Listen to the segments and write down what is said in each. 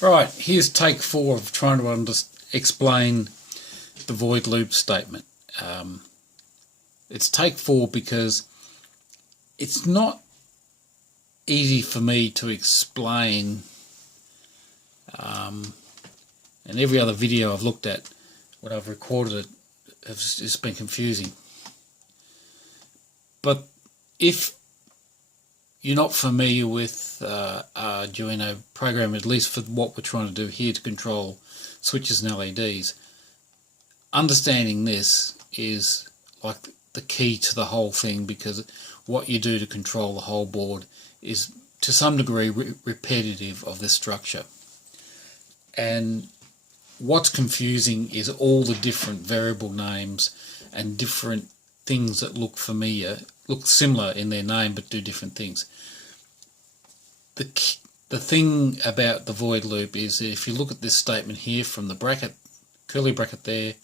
Right, here's take 4 of trying to explain the void loop statement. It's take 4 because it's not easy for me to explain, and every other video I've looked at when I've recorded it has been confusing. But if you're not familiar with Arduino program, at least for what we're trying to do here to control switches and LEDs, understanding this is like the key to the whole thing, because what you do to control the whole board is to some degree repetitive of this structure. And what's confusing is all the different variable names and different things that look familiar, look similar in their name but do different things. The thing about the void loop is that if you look at this statement here, from the bracket, curly bracket there,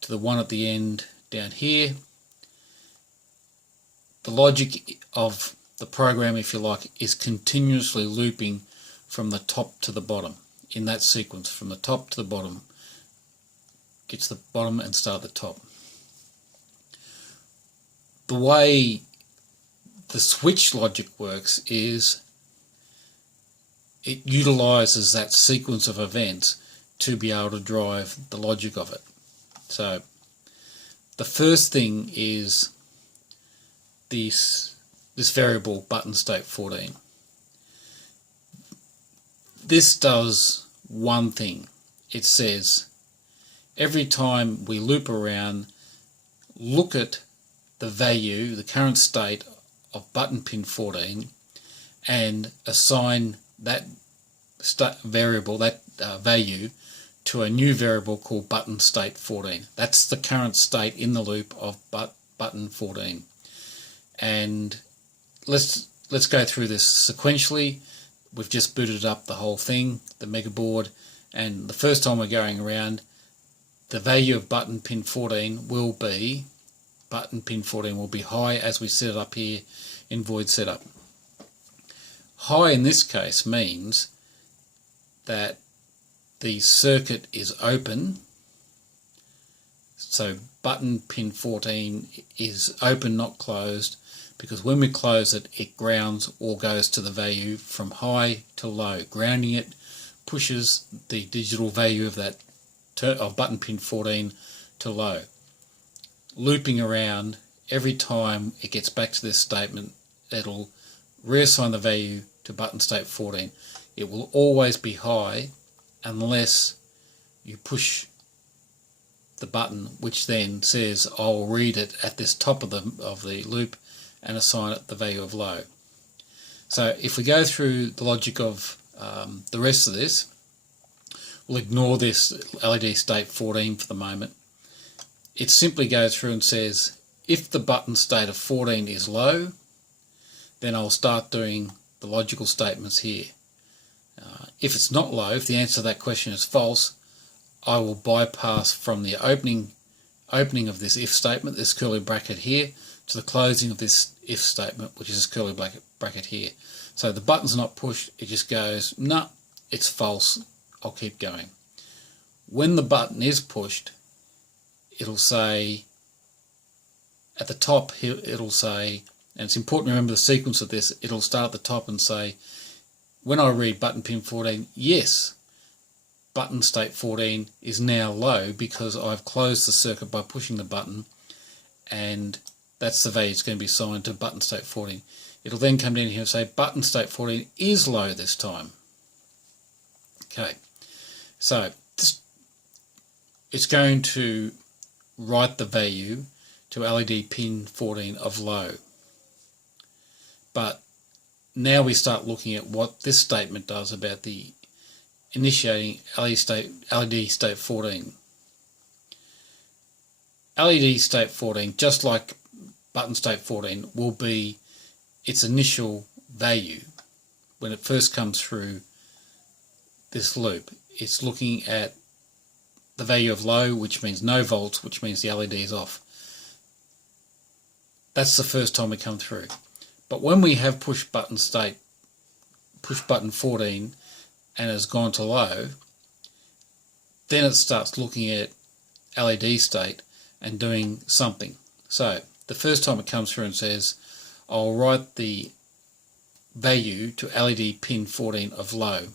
to the one at the end down here, the logic of the program, if you like, is continuously looping from the top to the bottom, in that sequence, from the top to the bottom. Get to the bottom and start at the top. The way the switch logic works is it utilizes that sequence of events to be able to drive the logic of it. So the first thing is this variable button state 14. This does one thing. It says every time we loop around, look at the value, the current state of button pin 14, and assign that variable, that value, to a new variable called button state 14. That's the current state in the loop of button 14. And let's go through this sequentially. We've just booted up the whole thing, the mega board, and the first time we're going around, the value of button pin 14 will be high as we set it up here in void setup. High in this case means that the circuit is open, so button pin 14 is open, not closed, because when we close it, it grounds or goes to the value from high to low. Grounding it pushes the digital value of that of button pin 14 to low. Looping around, every time it gets back to this statement, it'll reassign the value to button state 14. It will always be high unless you push the button, which then says I'll read it at this top of the loop and assign it the value of low. So if we go through the logic of the rest of this, we'll ignore this LED state 14 for the moment. It simply goes through and says if the button state of 14 is low, then I'll start doing the logical statements here. If it's not low, if the answer to that question is false, I will bypass from the opening of this if statement, this curly bracket here, to the closing of this if statement, which is this curly bracket here. So the button's not pushed, it just goes, no, it's false, I'll keep going. When the button is pushed, it'll say, at the top, it'll say, and it's important to remember the sequence of this, it'll start at the top and say, when I read button pin 14, yes, button state 14 is now low because I've closed the circuit by pushing the button, and that's the value it's going to be assigned to button state 14. It'll then come down here and say button state 14 is low this time. Okay, so it's going to write the value to LED pin 14 of low. But now we start looking at what this statement does about the initiating LED state 14. LED state 14, just like button state 14, will be its initial value when it first comes through this loop. It's looking at the value of low, which means no volts, which means the LED is off. That's the first time we come through. But when we have push button 14, and has gone to low, then it starts looking at LED state and doing something. So the first time it comes through and says, I'll write the value to LED pin 14 of low.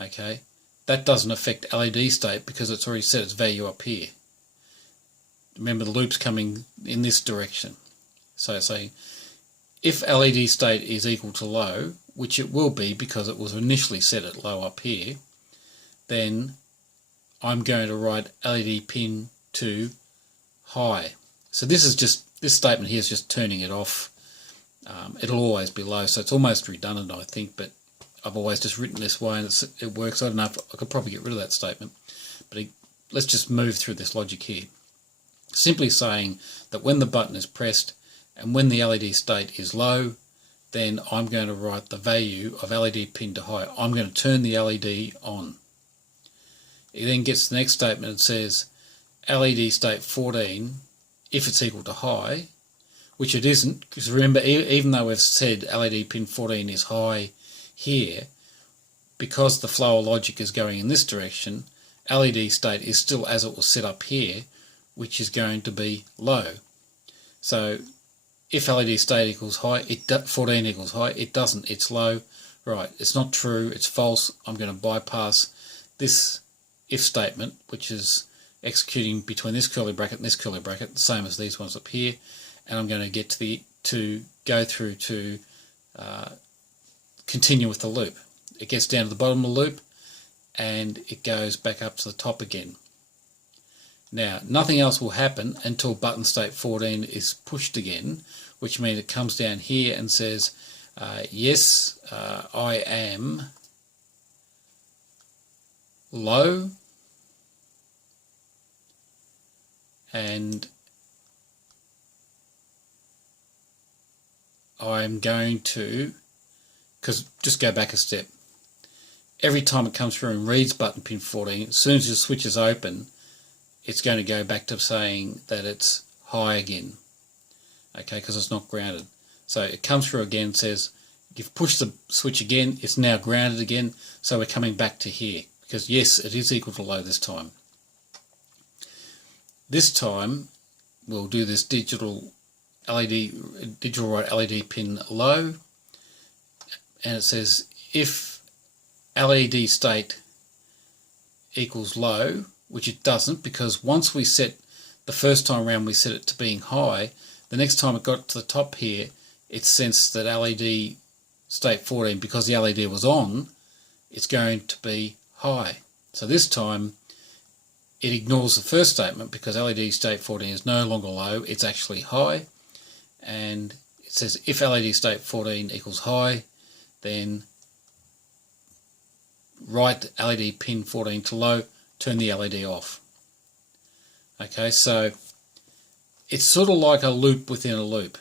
Okay, that doesn't affect LED state because it's already set its value up here. Remember, the loop's coming in this direction. So say if LED state is equal to low, which it will be because it was initially set at low up here, then I'm going to write LED pin to high. So this statement here is just turning it off. It'll always be low, so it's almost redundant, I think, but I've always just written this way and it works. I don't know if I could probably get rid of that statement, but let's just move through this logic here. Simply saying that when the button is pressed and when the LED state is low, then I'm going to write the value of LED pin to high. I'm going to turn the LED on. It then gets the next statement and says LED state 14, if it's equal to high, which it isn't, because remember, even though we've said LED pin 14 is high here, because the flow of logic is going in this direction, LED state is still as it was set up here, which is going to be low. So if LED state equals high, 14 equals high, it doesn't, it's low. Right, it's not true, it's false. I'm going to bypass this if statement, which is executing between this curly bracket and this curly bracket, the same as these ones up here, and I'm going to get to go through to continue with the loop. It gets down to the bottom of the loop and it goes back up to the top again. Now, nothing else will happen until button state 14 is pushed again, which means it comes down here and says, yes, I am low, and I'm going to, because just go back a step, every time it comes through and reads button pin 14, as soon as the switch is open, it's going to go back to saying that it's high again, okay, because it's not grounded. So it comes through again and says, you've pushed the switch again, it's now grounded again, so we're coming back to here, because yes, it is equal to low this time. This time, we'll do this digital write LED pin low, and it says if LED state equals low, which it doesn't, because once we set, the first time around we set it to being high, the next time it got to the top here, it sensed that LED state 14, because the LED was on, it's going to be high. So this time it ignores the first statement because LED state 14 is no longer low, it's actually high, and it says if LED state 14 equals high, then write LED pin 14 to low, turn the LED off. Okay, so it's sort of like a loop within a loop.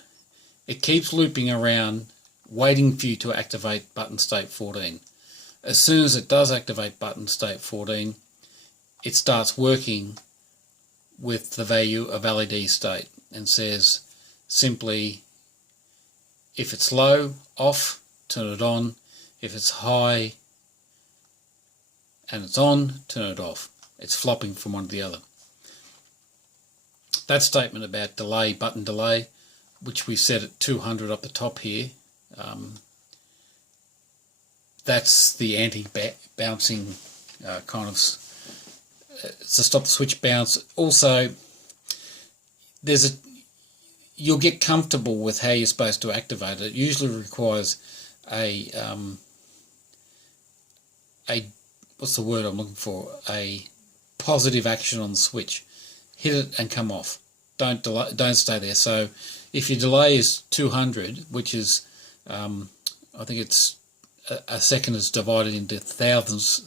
It keeps looping around, waiting for you to activate button state 14. As soon as it does activate button state 14, it starts working with the value of LED state and says simply, if it's low, off, turn it on. If it's high and it's on, turn it off. It's flopping from one to the other. That statement about delay, button delay, which we set at 200 up the top here, that's the anti-bouncing kind of, to stop the switch bounce. Also, you'll get comfortable with how you're supposed to activate it. It usually requires a what's the word I'm looking for? A positive action on the switch. Hit it and come off. Don't delay, don't stay there. So if your delay is 200, which is I think it's a second is divided into thousandths,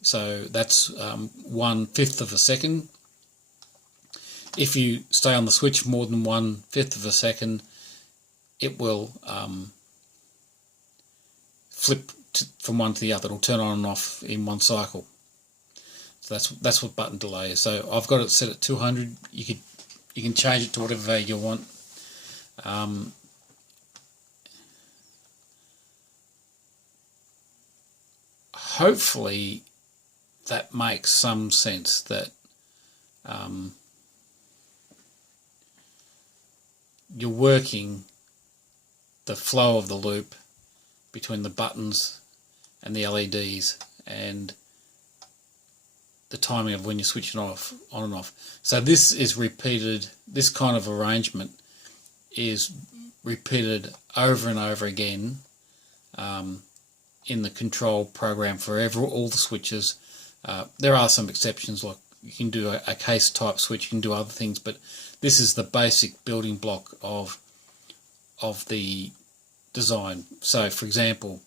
so that's 1/5 of a second. If you stay on the switch more than 1/5 of a second, it will flip from one to the other. It'll turn on and off in one cycle. So that's what button delay is. So I've got it set at 200. You can change it to whatever value you want. hopefully that makes some sense, that you're working the flow of the loop between the buttons and the LEDs and the timing of when you switch it off, on and off. So this is repeated, this kind of arrangement is repeated over and over again in the control program for all the switches. There are some exceptions, like you can do a case type switch, you can do other things, but this is the basic building block of the design. So for example,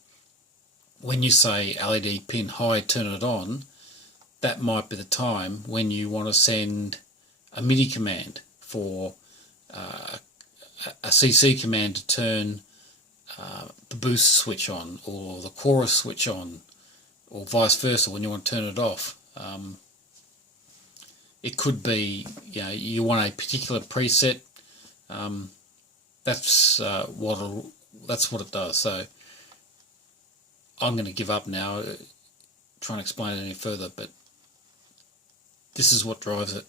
when you say LED pin high, turn it on, that might be the time when you want to send a Midi command for a CC command to turn the boost switch on, or the chorus switch on, or vice versa when you want to turn it off. It could be, you want a particular preset. That's what it does. So I'm going to give up now trying to explain it any further, but this is what drives it.